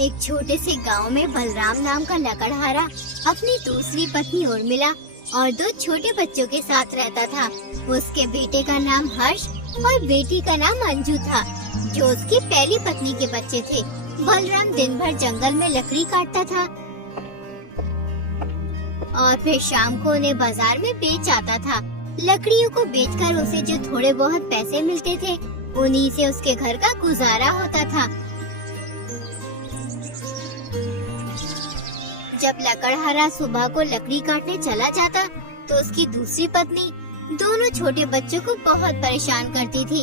एक छोटे से गांव में बलराम नाम का लकड़हारा अपनी दूसरी पत्नी उर्मिला और दो छोटे बच्चों के साथ रहता था। उसके बेटे का नाम हर्ष और बेटी का नाम अंजू था, जो उसकी पहली पत्नी के बच्चे थे। बलराम दिन भर जंगल में लकड़ी काटता था और फिर शाम को उन्हें बाजार में बेच आता था। लकड़ियों को बेचकर उसे जो थोड़े बहुत पैसे मिलते थे, उन्हीं से उसके घर का गुजारा होता था। जब लकड़हारा सुबह को लकड़ी काटने चला जाता, तो उसकी दूसरी पत्नी दोनों छोटे बच्चों को बहुत परेशान करती थी।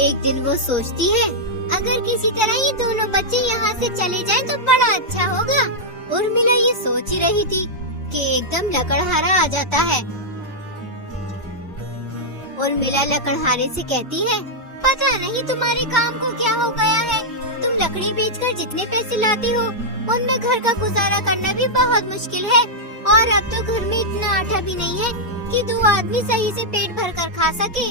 एक दिन वो सोचती है, अगर किसी तरह ये दोनों बच्चे यहाँ से चले जाएं तो बड़ा अच्छा होगा। उर्मिला ये सोच ही रही थी कि एकदम लकड़हारा आ जाता है। उर्मिला लकड़हारे से कहती है, पता नहीं तुम्हारे काम को क्या हो गया है। तुम लकड़ी बेचकर जितने पैसे लाती हो, उनमें घर का गुजारा करना भी बहुत मुश्किल है। और अब तो घर में इतना आटा भी नहीं है कि दो आदमी सही से पेट भर कर खा सके।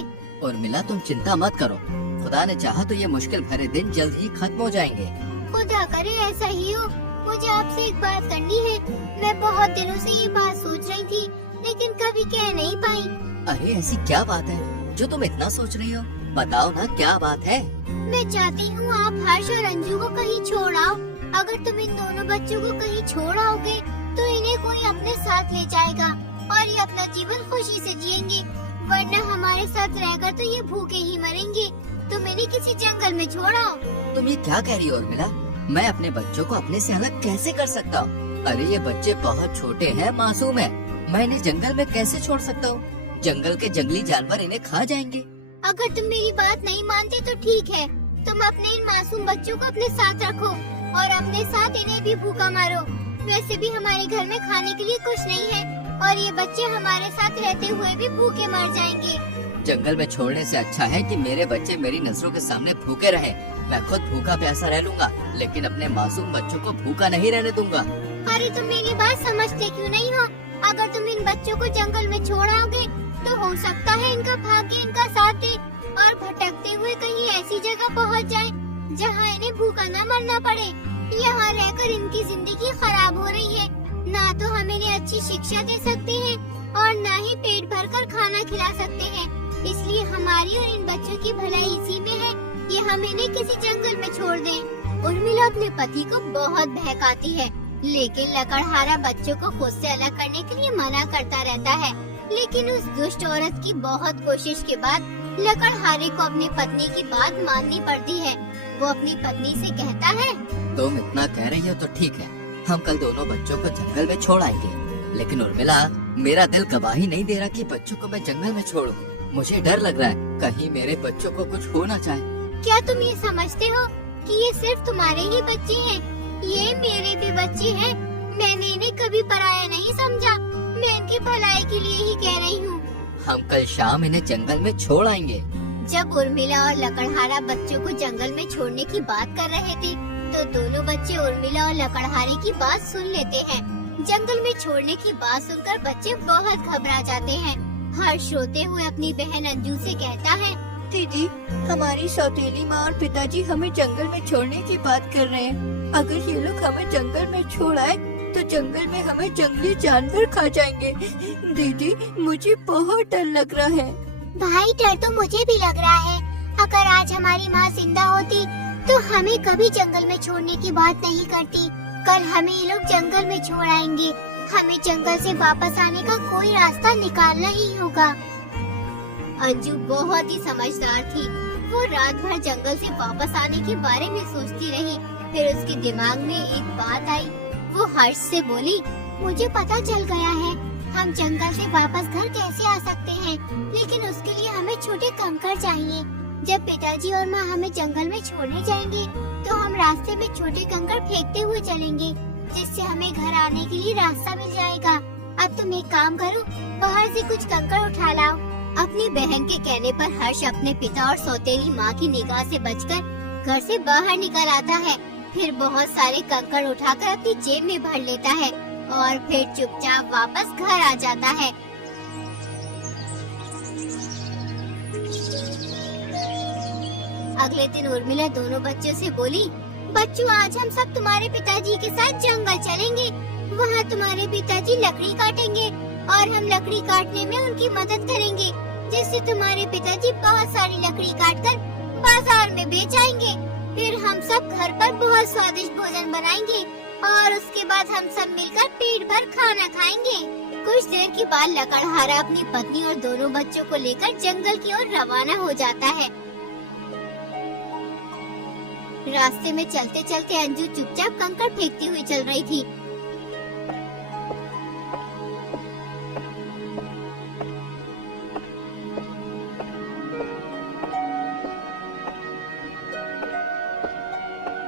उर्मिला, तुम चिंता मत करो, खुदा ने चाहा तो ये मुश्किल भरे दिन जल्द ही खत्म हो जाएंगे। खुदा करे ऐसा ही हो। मुझे आपसे एक बात करनी है। मैं बहुत दिनों से ये बात सोच रही थी, लेकिन कभी कह नहीं पाई। अरे ऐसी क्या बात है जो तुम इतना सोच रही हो? बताओ ना, क्या बात है? मैं चाहती हूँ आप हर्ष और अंजू को कहीं छोड़ आओ। अगर तुम इन दोनों बच्चों को कहीं छोड़ आओगे तो इन्हें कोई अपने साथ ले जाएगा और ये अपना जीवन खुशी से जिएंगे, वरना हमारे साथ रहकर तो ये भूखे ही मरेंगे। तुम इन्हें किसी जंगल में छोड़ आओ। तुम ये क्या कह रही हो उर्मिला? मैं अपने बच्चों को अपने से अलग कैसे कर सकता हूँ? अरे ये बच्चे बहुत छोटे हैं, मासूम है। मैं इन्हें जंगल में कैसे छोड़ सकता हूँ? जंगल के जंगली जानवर इन्हें खा जाएंगे। अगर तुम मेरी बात नहीं मानते तो ठीक है, तुम अपने इन मासूम बच्चों को अपने साथ रखो और अपने साथ इन्हें भी भूखा मारो। वैसे भी हमारे घर में खाने के लिए कुछ नहीं है और ये बच्चे हमारे साथ रहते हुए भी भूखे मर जाएंगे। जंगल में छोड़ने से अच्छा है कि मेरे बच्चे मेरी नजरों के सामने भूखे रहे। मैं खुद भूखा प्यासा रह लूंगा, लेकिन अपने मासूम बच्चों को भूखा नहीं रहने दूंगा। अरे तुम मेरी बात समझते क्यों नहीं हो? अगर तुम इन बच्चों को जंगल में छोड़ आओगे तो हो सकता है इनका भाग्य इनका साथ दे और भटकते हुए कहीं ऐसी जगह पहुंच जाए जहां इन्हें भूखा न मरना पड़े। यहाँ रहकर इनकी जिंदगी खराब हो रही है। ना तो हम इन्हें अच्छी शिक्षा दे सकते हैं और ना ही पेट भरकर खाना खिला सकते हैं। इसलिए हमारी और इन बच्चों की भलाई इसी में है कि हम इन्हें किसी जंगल में छोड़ दें। उर्मिला अपने पति को बहुत बहकाती है, लेकिन लकड़हारा बच्चों को खुद से अलग करने के लिए मना करता रहता है। लेकिन उस दुष्ट औरत की बहुत कोशिश के बाद लकड़हारे को अपनी पत्नी की बात माननी पड़ती है। वो अपनी पत्नी से कहता है, तुम इतना कह रही हो तो ठीक है, हम कल दोनों बच्चों को जंगल में छोड़ आएंगे। लेकिन उर्मिला, मेरा दिल गवाही नहीं दे रहा कि बच्चों को मैं जंगल में छोड़ूं। मुझे डर लग रहा है कहीं मेरे बच्चों को कुछ हो ना जाए। क्या तुम ये समझते हो कि ये सिर्फ तुम्हारे ही बच्चे हैं? ये मेरे भी बच्चे हैं। मैंने इन्हें कभी पराया नहीं समझा। मैं इनकी भलाई के लिए ही कह रही हूँ। हम कल शाम इन्हें जंगल में छोड़ आएंगे। जब उर्मिला और लकड़हारा बच्चों को जंगल में छोड़ने की बात कर रहे थे, तो दोनों बच्चे उर्मिला और लकड़हारे की बात सुन लेते हैं। जंगल में छोड़ने की बात सुनकर बच्चे बहुत घबरा जाते हैं। हर्ष रोते हुए अपनी बहन अंजू से कहता है, दीदी, हमारी सौतेली माँ और पिताजी हमें जंगल में छोड़ने की बात कर रहे हैं। अगर ये लोग हमें जंगल में छोड़ आए तो जंगल में हमें जंगली जानवर खा जाएंगे। दीदी, मुझे बहुत डर लग रहा है। भाई, डर तो मुझे भी लग रहा है। अगर आज हमारी माँ जिंदा होती तो हमें कभी जंगल में छोड़ने की बात नहीं करती। कल हमें ये लोग जंगल में छोड़ आएंगे। हमें जंगल से वापस आने का कोई रास्ता निकालना ही होगा। अंजू बहुत ही समझदार थी। वो रात भर जंगल से वापस आने के बारे में सोचती रही। फिर उसके दिमाग में एक बात आई। वो हर्ष से बोली, मुझे पता चल गया है, हम जंगल से वापस घर कैसे आ सकते हैं। लेकिन उसके लिए हमें छोटे कंकड़ चाहिए। जब पिताजी और माँ हमें जंगल में छोड़ने जाएंगे तो हम रास्ते में छोटे कंकड़ फेंकते हुए चलेंगे, जिससे हमें घर आने के लिए रास्ता मिल जाएगा। अब तुम एक काम करो, बाहर से कुछ कंकड़ उठा लाओ। अपनी बहन के कहने पर हर्ष अपने पिता और सौतेली माँ की निगाह से बचकर घर से बाहर निकल आता है। फिर बहुत सारे कंकड़ उठाकर अपनी जेब में भर लेता है और फिर चुपचाप वापस घर आ जाता है। अगले दिन उर्मिला दोनों बच्चों से बोली, बच्चों, आज हम सब तुम्हारे पिताजी के साथ जंगल चलेंगे। वहाँ तुम्हारे पिताजी लकड़ी काटेंगे और हम लकड़ी काटने में उनकी मदद करेंगे, जिससे तुम्हारे पिताजी बहुत सारी लकड़ी काटकर बाजार में बेच आएंगे। फिर हम सब घर पर बहुत स्वादिष्ट भोजन बनाएंगे और उसके बाद हम सब मिलकर पेट भर खाना खाएंगे। कुछ देर के बाद लकड़हारा अपनी पत्नी और दोनों बच्चों को लेकर जंगल की ओर रवाना हो जाता है। रास्ते में चलते चलते अंजू चुपचाप कंकड़ फेंकती हुई चल रही थी।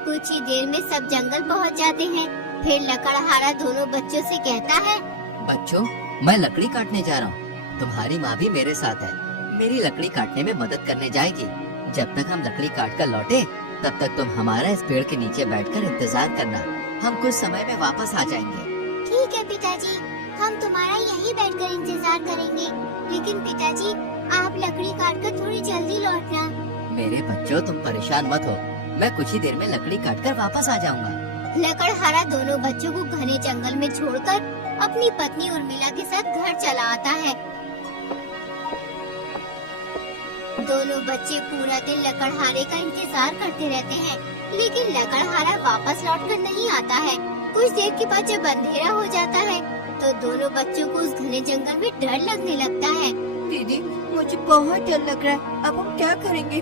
कुछ ही देर में सब जंगल पहुंच जाते हैं। फिर लकड़हारा दोनों बच्चों से कहता है, बच्चों, मैं लकड़ी काटने जा रहा हूँ। तुम्हारी माँ भी मेरे साथ है, मेरी लकड़ी काटने में मदद करने जाएगी। जब तक हम लकड़ी काट कर लौटे, तब तक तुम हमारा इस पेड़ के नीचे बैठकर इंतजार करना। हम कुछ समय में वापस आ जाएंगे। ठीक है पिताजी, हम तुम्हारा यहीं बैठकर इंतजार करेंगे। लेकिन पिताजी, आप लकड़ी काटकर थोड़ी जल्दी लौटना। मेरे बच्चों, तुम परेशान मत हो, मैं कुछ ही देर में लकड़ी काटकर वापस आ जाऊंगा। लकड़हारा दोनों बच्चों को घने जंगल में छोड़कर अपनी पत्नी उर्मिला के साथ घर चला आता है। दोनों बच्चे पूरा दिन लकड़हारे का इंतजार करते रहते हैं, लेकिन लकड़हारा वापस लौटकर नहीं आता है। कुछ देर के बाद जब अंधेरा हो जाता है, तो दोनों बच्चों को उस घने जंगल में डर लगने लगता है। दीदी, मुझे बहुत डर लग रहा है। अब हम क्या करेंगे?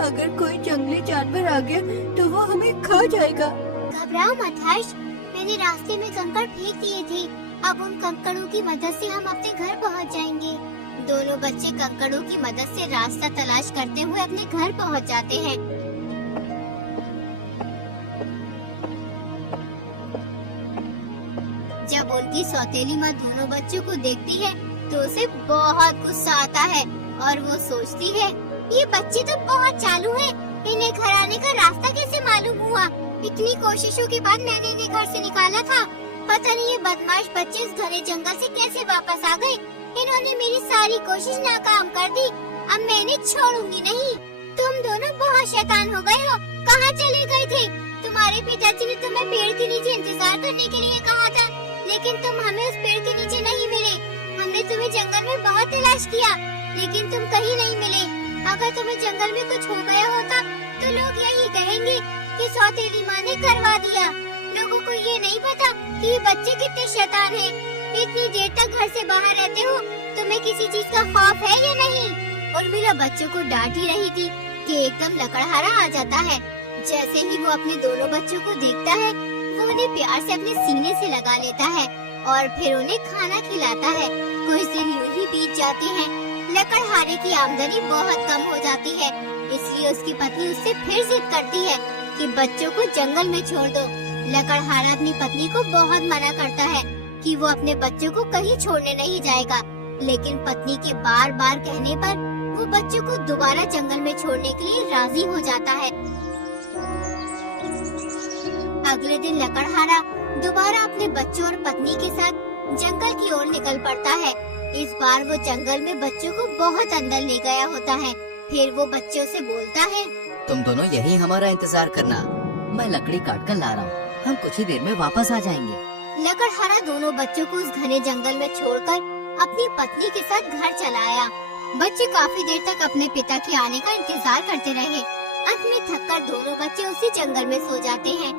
अगर कोई जंगली जानवर आ गया तो वो हमें खा जाएगा। घबराओ मत हर्ष, मैंने रास्ते में कंकड़ फेंक दिए थे। अब उन कंकड़ों की मदद से हम अपने घर पहुंच जाएंगे। दोनों बच्चे कंकड़ों की मदद से रास्ता तलाश करते हुए अपने घर पहुंच जाते हैं। जब उनकी सौतेली माँ दोनों बच्चों को देखती है, तो उसे बहुत गुस्सा आता है और वो सोचती है, ये बच्चे तो बहुत चालू हैं। इन्हें घर आने का रास्ता कैसे मालूम हुआ? इतनी कोशिशों के बाद मैंने इन्हें घर से निकाला था। पता नहीं ये बदमाश बच्चे इस घने जंगल से कैसे वापस आ गए। इन्होंने मेरी सारी कोशिश नाकाम कर दी। अब मैं इन्हें छोड़ूंगी नहीं। तुम दोनों बहुत शैतान हो गए हो। कहाँ चले गए थे? तुम्हारे पिताजी ने तुम्हें पेड़ के नीचे इंतजार करने के लिए कहा था, लेकिन तुम हमें उस पेड़ के नीचे नहीं मिले। हमने तुम्हें जंगल में बहुत तलाश किया, लेकिन तुम कहीं नहीं मिले। अगर तुम्हें जंगल में कुछ हो गया होता, तो लोग यही कहेंगे कि सौतेली माँ ने करवा दिया। लोगों को ये नहीं पता कि ये बच्चे कितने शैतान हैं। इतनी देर तक घर से बाहर रहते हो, तुम्हें किसी चीज का खौफ है या नहीं? उर्मिला बच्चों को डांट ही रही थी कि एकदम लकड़हारा आ जाता है। जैसे ही वो अपने दोनों बच्चों को देखता है, वो उन्हें प्यार से अपने सीने से लगा लेता है और फिर उन्हें खाना खिलाता है। कुछ दिन यूं ही बीत जाते हैं। लकड़हारे की आमदनी बहुत कम हो जाती है, इसलिए उसकी पत्नी उससे फिर जिद करती है कि बच्चों को जंगल में छोड़ दो। लकड़हारा अपनी पत्नी को बहुत मना करता है कि वो अपने बच्चों को कहीं छोड़ने नहीं जाएगा, लेकिन पत्नी के बार बार कहने पर वो बच्चों को दोबारा जंगल में छोड़ने के लिए राजी हो जाता है। अगले दिन लकड़हारा दोबारा अपने बच्चों और पत्नी के साथ जंगल की ओर निकल पड़ता है। इस बार वो जंगल में बच्चों को बहुत अंदर ले गया होता है। फिर वो बच्चों से बोलता है, तुम दोनों यही हमारा इंतजार करना, मैं लकड़ी काट कर ला रहा हूँ। हम कुछ ही देर में वापस आ जाएंगे। लकड़हारा दोनों बच्चों को उस घने जंगल में छोड़कर अपनी पत्नी के साथ घर चला आया। बच्चे काफी देर तक अपने पिता के आने का इंतजार करते रहे। अंत में थककर दोनों बच्चे उसी जंगल में सो जाते हैं।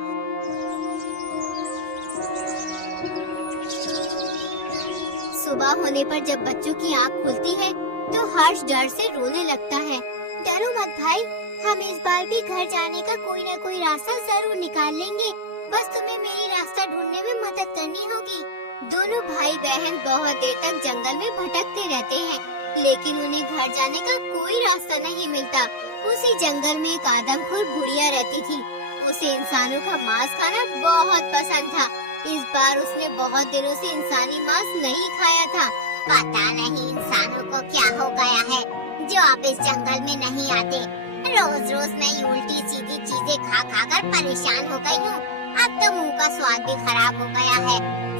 सुबह होने पर जब बच्चों की आँख खुलती है, तो हर्ष डर से रोने लगता है। डरो मत भाई, हम इस बार भी घर जाने का कोई न कोई रास्ता जरूर निकाल लेंगे। बस तुम्हें मेरी रास्ता ढूंढने में मदद करनी होगी। दोनों भाई बहन बहुत देर तक जंगल में भटकते रहते हैं, लेकिन उन्हें घर जाने का कोई रास्ता नहीं मिलता। उसी जंगल में एक आदमखोर बुढ़िया रहती थी। उसे इंसानों का मांस खाना बहुत पसंद था। इस बार उसने बहुत दिनों से इंसानी मांस नहीं खाया था। पता नहीं इंसानों को क्या हो गया है जो आप इस जंगल में नहीं आते। रोज रोज मैं उल्टी सीधी चीजें खा खा कर परेशान हो गई हूँ। अब तो मुंह का स्वाद भी खराब हो गया है।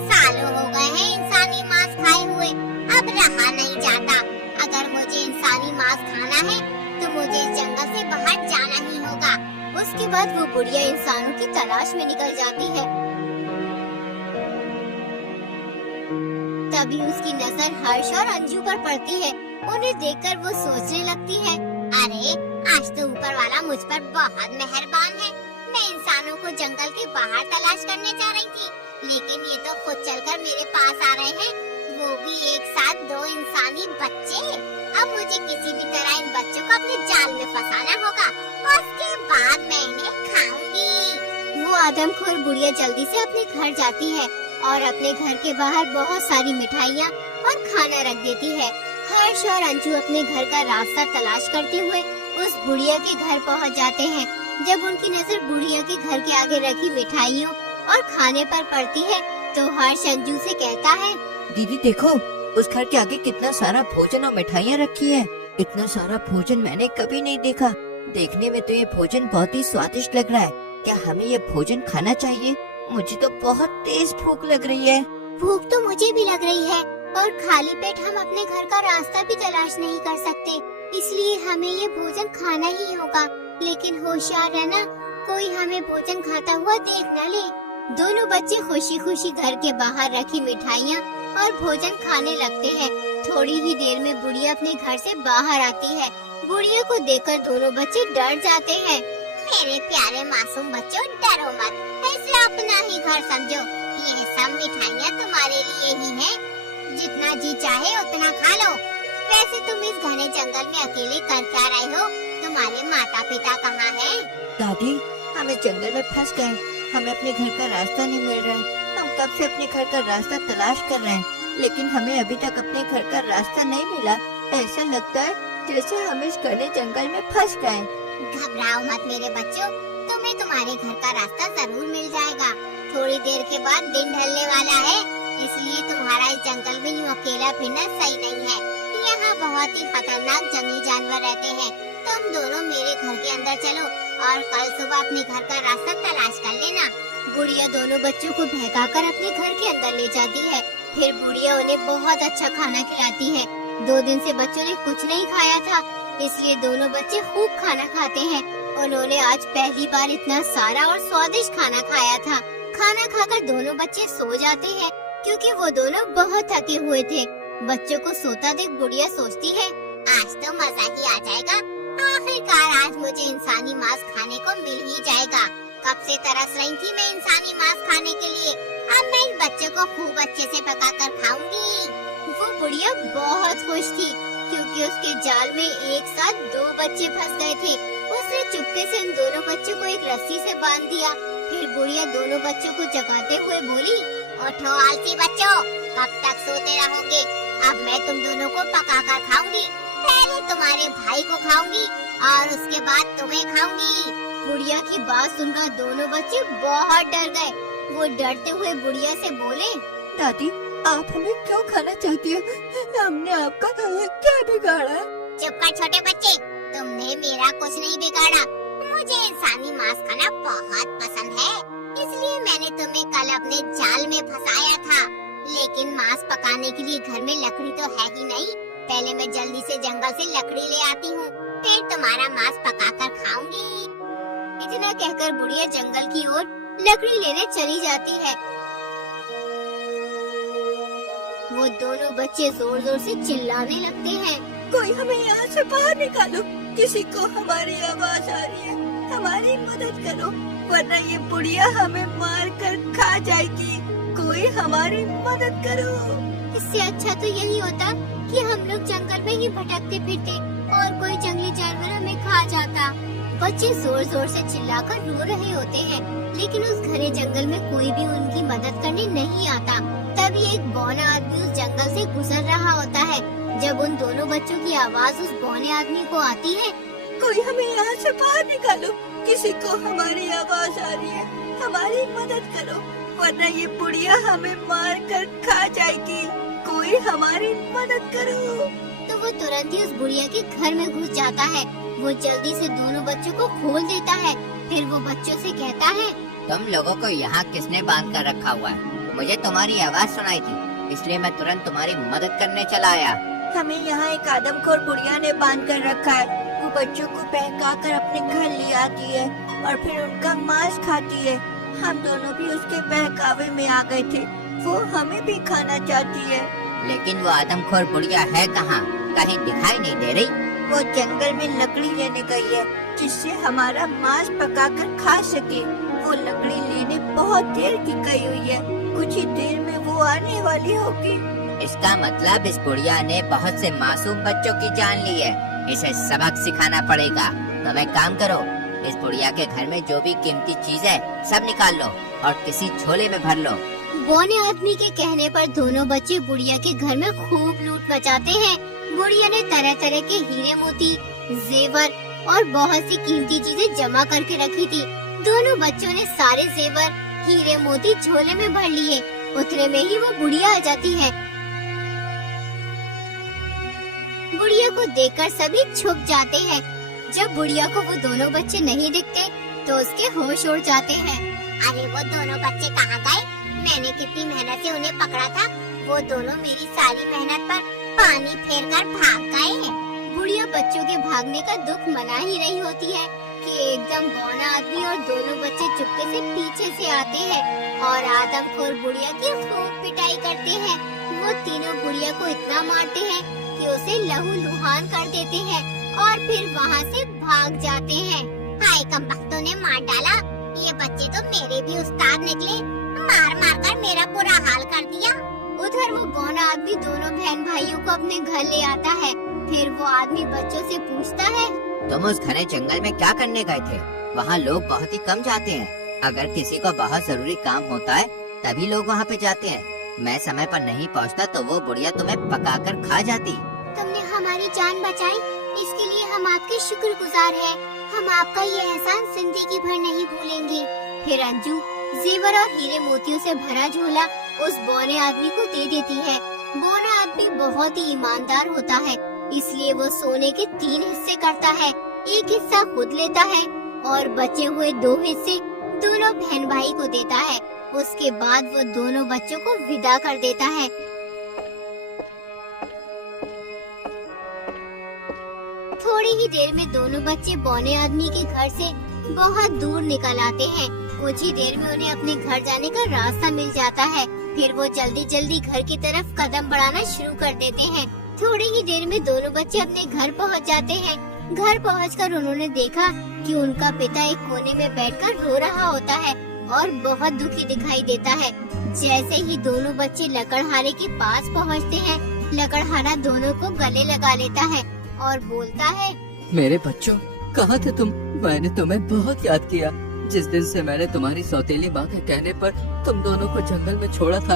सालों हो गए हैं इंसानी मांस खाए हुए, अब रहा नहीं जाता। अगर मुझे इंसानी मांस खाना है तो मुझे इस जंगल से बाहर जाना ही होगा। उसके बाद वो बुढ़िया इंसानों की तलाश में निकल जाती है। तभी उसकी नजर हर्ष और अंजू पर पड़ती है। उन्हें देखकर वो सोचने लगती है, अरे आज तो ऊपर वाला मुझ पर बहुत मेहरबान है। मैं इंसानों को जंगल के बाहर तलाश करने जा रही थी, लेकिन ये तो खुद चलकर मेरे पास आ रहे हैं, वो भी एक साथ 2 इंसानी बच्चे। अब मुझे किसी भी तरह इन बच्चों को अपने जाल में फंसाना होगा, उसके बाद मैं इन्हें खाऊंगी। वो आदमखोर बुढ़िया जल्दी से अपने घर जाती है और अपने घर के बाहर बहुत सारी मिठाइयाँ और खाना रख देती है। हर्ष और अंजू अपने घर का रास्ता तलाश करते हुए उस बुढ़िया के घर पहुंच जाते हैं। जब उनकी नजर बुढ़िया के घर के आगे रखी मिठाइयों और खाने पर पड़ती है तो हर्ष अंजू से कहता है, दीदी देखो, उस घर के आगे कितना सारा भोजन और मिठाइयाँ रखी है। इतना सारा भोजन मैंने कभी नहीं देखा। देखने में तो ये भोजन बहुत ही स्वादिष्ट लग रहा है। क्या हमें ये भोजन खाना चाहिए? मुझे तो बहुत तेज भूख लग रही है। भूख तो मुझे भी लग रही है और खाली पेट हम अपने घर का रास्ता भी तलाश नहीं कर सकते, इसलिए हमें ये भोजन खाना ही होगा। लेकिन होशियार रहना, कोई हमें भोजन खाता हुआ देख न ले। दोनों बच्चे खुशी खुशी घर के बाहर रखी मिठाइयाँ और भोजन खाने लगते हैं। थोड़ी ही देर में बुढ़िया अपने घर से बाहर आती है। बुढ़िया को देखकर दोनों बच्चे डर जाते हैं। मेरे प्यारे मासूम बच्चों, डरो मत, इसे अपना ही घर समझो। ये सब मिठाइयाँ तुम्हारे लिए ही हैं। जितना जी चाहे उतना खा लो। वैसे तुम इस घने जंगल में अकेले कर क्या रहे हो? तुम्हारे माता पिता कहाँ हैं? दादी, हम इस जंगल में फंस गए। हमें अपने घर का रास्ता नहीं मिल रहा है। हम कब से अपने घर का रास्ता तलाश कर रहे हैं, लेकिन हमें अभी तक अपने घर का रास्ता नहीं मिला। ऐसा लगता है जैसे हम इस घने जंगल में फंस गए। घबराओ मत मेरे बच्चों, तुम्हें तुम्हारे घर का रास्ता जरूर मिल जाएगा। थोड़ी देर के बाद दिन ढलने वाला है, इसलिए तुम्हारा इस जंगल में यूँ अकेला फिरना सही नहीं है। यहाँ बहुत ही खतरनाक जंगली जानवर रहते हैं। तुम दोनों मेरे घर के अंदर चलो और कल सुबह अपने घर का रास्ता तलाश कर लेना। बुढ़िया दोनों बच्चों को बहकाकर अपने घर के अंदर ले जाती है। फिर बुढ़िया उन्हें बहुत अच्छा खाना खिलाती है। 2 दिन से बच्चों ने कुछ नहीं खाया था, इसलिए दोनों बच्चे खूब खाना खाते हैं। उन्होंने आज पहली बार इतना सारा और स्वादिष्ट खाना खाया था। खाना खाकर दोनों बच्चे सो जाते हैं, क्योंकि वो दोनों बहुत थके हुए थे। बच्चों को सोता देख बुढ़िया सोचती है, आज तो मजा ही आ जाएगा। आखिरकार आज मुझे इंसानी मांस खाने को मिल ही जाएगा। कब से तरस रही थी मैं इंसानी मांस खाने के लिए। अब मैं इन बच्चों को खूब अच्छे से पकाकर खाऊंगी। वो बुढ़िया बहुत खुश थी, क्योंकि उसके जाल में एक साथ 2 बच्चे फंस गए थे। उसने चुपके से उन दोनों बच्चों को एक रस्सी से बांध दिया। फिर बुढ़िया दोनों बच्चों को जगाते हुए बोली, उठो आलसी बच्चों, कब तक सोते रहोगे? अब मैं तुम दोनों को पकाकर खाऊंगी। पहले तुम्हारे भाई को खाऊंगी और उसके बाद तुम्हें खाऊंगी। बुढ़िया की बात सुनकर दोनों बच्चे बहुत डर गए। वो डरते हुए बुढ़िया से बोले, दादी, आप हमें क्यों खाना चाहती हो? हमने आपका क्या बिगाड़ा? चुप कर छोटे बच्चे, तुमने मेरा कुछ नहीं बिगाड़ा। मुझे इंसानी मांस खाना बहुत पसंद है, इसलिए मैंने तुम्हें कल अपने जाल में फंसाया था। लेकिन मांस पकाने के लिए घर में लकड़ी तो है ही नहीं। पहले मैं जल्दी से जंगल से लकड़ी ले आती हूँ, फिर तुम्हारा मांस पकाकर खाऊंगी। इतना कहकर बुढ़िया जंगल की ओर लकड़ी लेने चली जाती है। वो दोनों बच्चे जोर जोर से चिल्लाने लगते हैं, कोई हमें यहाँ से बाहर निकालो। किसी को हमारी आवाज आ रही है, हमारी मदद करो, वरना ये बुढ़िया हमें मार कर खा जाएगी। कोई हमारी मदद करो। इससे अच्छा तो यही होता कि हम लोग जंगल में ही भटकते फिरते और कोई जंगली जानवर हमें खा जाता। बच्चे जोर जोर से चिल्लाकर रो रहे होते हैं, लेकिन उस घने जंगल में कोई भी उनकी मदद करने नहीं आता। तभी एक बौना आदमी उस जंगल से गुजर रहा होता है। जब उन दोनों बच्चों की आवाज उस बौने आदमी को आती है, कोई हमें यहाँ से बाहर निकालो, किसी को हमारी आवाज आ रही है, हमारी मदद करो, वरना ये बुढ़िया हमें मार कर खा जाएगी। कोई हमारी मदद करो। तो वो तुरंत ही उस बुढ़िया के घर में घुस जाता है। वो जल्दी से दोनों बच्चों को खोल देता है। फिर वो बच्चों से कहता है, तुम लोगों को यहाँ किसने बांध कर रखा हुआ है? मुझे तुम्हारी आवाज सुनाई थी, इसलिए मैं तुरंत तुम्हारी मदद करने चला आया। हमें यहाँ एक आदमखोर बुढ़िया ने बांध कर रखा है। वो बच्चों को बहका कर अपने घर ले आती है और फिर उनका मांस खाती है। हम दोनों भी उसके बहकावे में आ गए थे। वो हमें भी खाना चाहती है। लेकिन वो आदमखोर बुढ़िया है कहाँ? कहीं दिखाई नहीं दे रही। वो जंगल में लकड़ी लेने गई है, जिससे हमारा मांस पकाकर खा सके। वो लकड़ी लेने बहुत देर की गई हुई है। कुछ ही देर में वो आने वाली होगी। इसका मतलब इस बुढ़िया ने बहुत से मासूम बच्चों की जान ली है। इसे सबक सिखाना पड़ेगा। तुम एक काम करो, इस बुढ़िया के घर में जो भी कीमती चीज है सब निकाल लो और किसी झोले में भर लो। बौने आदमी के कहने पर दोनों बच्चे बुढ़िया के घर में खूब लूट मचाते हैं। बुढ़िया ने तरह तरह के हीरे मोती, जेवर और बहुत सी कीमती चीजें जमा करके रखी थी। दोनों बच्चों ने सारे जेवर, हीरे मोती झोले में भर लिए। उतने में ही वो बुढ़िया आ जाती है। बुढ़िया को देखकर सभी छुप जाते हैं। जब बुढ़िया को वो दोनों बच्चे नहीं दिखते तो उसके होश उड़ जाते हैं। अरे वो दोनों बच्चे कहाँ गए? मैंने कितनी मेहनत से उन्हें पकड़ा था। वो दोनों मेरी सारी मेहनत पर पानी फेरकर भाग गए हैं। बुढ़िया बच्चों के भागने का दुख मना ही रही होती है कि एकदम बौना आदमी और दोनों बच्चे चुपके से पीछे से आते हैं और आदमखोर बुढ़िया की खूब पिटाई करते हैं। वो तीनों बुढ़िया को इतना मारते हैं कि उसे लहूलुहान कर देते हैं और फिर वहाँ से भाग जाते हैं। हाय कमबख्तों ने मार डाला। ये बच्चे तो मेरे भी उस्ताद निकले। मार मार कर मेरा बुरा हाल कर दिया। उधर वो बौना आदमी दोनों बहन भाइयों को अपने घर ले आता है। फिर वो आदमी बच्चों से पूछता है, तुम उस घने जंगल में क्या करने गए थे? वहाँ लोग बहुत ही कम जाते हैं। अगर किसी को बहुत जरूरी काम होता है तभी लोग वहाँ पे जाते हैं। मैं समय पर नहीं पहुँचता तो वो बुढ़िया तुम्हें पकाकर खा जाती। तुमने हमारी जान बचाई, इसके लिए हम आपके शुक्रगुजार हैं। हम आपका ये एहसान जिंदगी भर नहीं भूलेंगे। फिर अंजू जेवर और हीरे मोतियों से भरा झोला उस बौने आदमी को दे देती है। बौना आदमी बहुत ही ईमानदार होता है, इसलिए वो सोने के 3 हिस्से करता है। एक हिस्सा खुद लेता है और बचे हुए 2 हिस्से दोनों बहन भाई को देता है। उसके बाद वो दोनों बच्चों को विदा कर देता है। थोड़ी ही देर में दोनों बच्चे बौने आदमी के घर से बहुत दूर निकल आते हैं। कुछ ही देर में उन्हें अपने घर जाने का रास्ता मिल जाता है। फिर वो जल्दी जल्दी घर की तरफ कदम बढ़ाना शुरू कर देते हैं। थोड़ी ही देर में दोनों बच्चे अपने घर पहुंच जाते हैं। घर पहुंचकर उन्होंने देखा कि उनका पिता एक कोने में बैठकर रो रहा होता है और बहुत दुखी दिखाई देता है। जैसे ही दोनों बच्चे लकड़हारे के पास पहुंचते हैं, लकड़हारा दोनों को गले लगा लेता है और बोलता है, मेरे बच्चों, कहाँ थे तुम? मैंने तुम्हें बहुत याद किया। जिस दिन से मैंने तुम्हारी सौतेली माँ के कहने पर तुम दोनों को जंगल में छोड़ा था,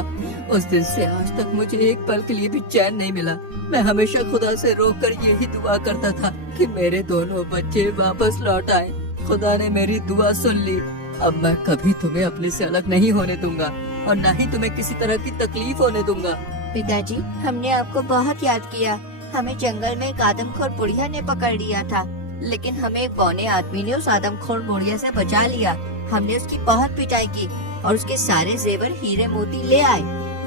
उस दिन से आज तक मुझे एक पल के लिए भी चैन नहीं मिला। मैं हमेशा खुदा से रोकर यही दुआ करता था कि मेरे दोनों बच्चे वापस लौट आए। खुदा ने मेरी दुआ सुन ली। अब मैं कभी तुम्हें अपने से अलग नहीं होने दूंगा और न ही तुम्हें किसी तरह की तकलीफ होने दूंगा। पिताजी, हमने आपको बहुत याद किया। हमें जंगल में एक आदमखोर बुढ़िया ने पकड़ लिया था, लेकिन हमें एक बौने आदमी ने उस आदमखोर बुढ़िया से बचा लिया। हमने उसकी बहुत पिटाई की और उसके सारे जेवर, हीरे मोती ले आए।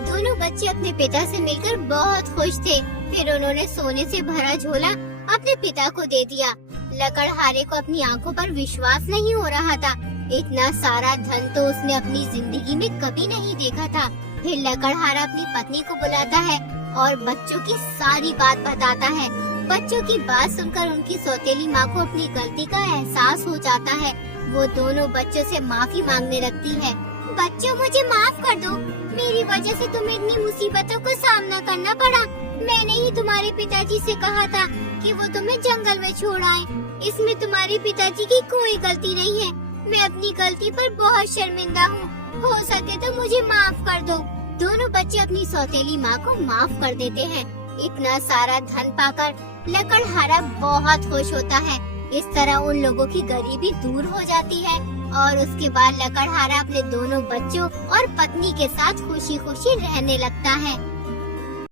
दोनों बच्चे अपने पिता से मिलकर बहुत खुश थे। फिर उन्होंने सोने से भरा झोला अपने पिता को दे दिया। लकड़हारे को अपनी आंखों पर विश्वास नहीं हो रहा था। इतना सारा धन तो उसने अपनी जिंदगी में कभी नहीं देखा था। फिर लकड़हारा अपनी पत्नी को बुलाता है और बच्चों की सारी बात बताता है। बच्चों की बात सुनकर उनकी सौतेली माँ को अपनी गलती का एहसास हो जाता है। वो दोनों बच्चों से माफी मांगने लगती है। बच्चों, मुझे माफ कर दो। मेरी वजह से तुम्हें इतनी मुसीबतों का सामना करना पड़ा। मैंने ही तुम्हारे पिताजी से कहा था कि वो तुम्हें जंगल में छोड़ आए। इसमें तुम्हारे पिताजी की कोई गलती नहीं है। मैं अपनी गलती पर बहुत शर्मिंदा हूँ। हो सके तो मुझे माफ कर दो। दोनों बच्चे अपनी सौतेली माँ को माफ कर देते हैं। इतना सारा धन पाकर लकड़हारा बहुत खुश होता है। इस तरह उन लोगों की गरीबी दूर हो जाती है और उसके बाद लकड़हारा अपने दोनों बच्चों और पत्नी के साथ खुशी खुशी रहने लगता है।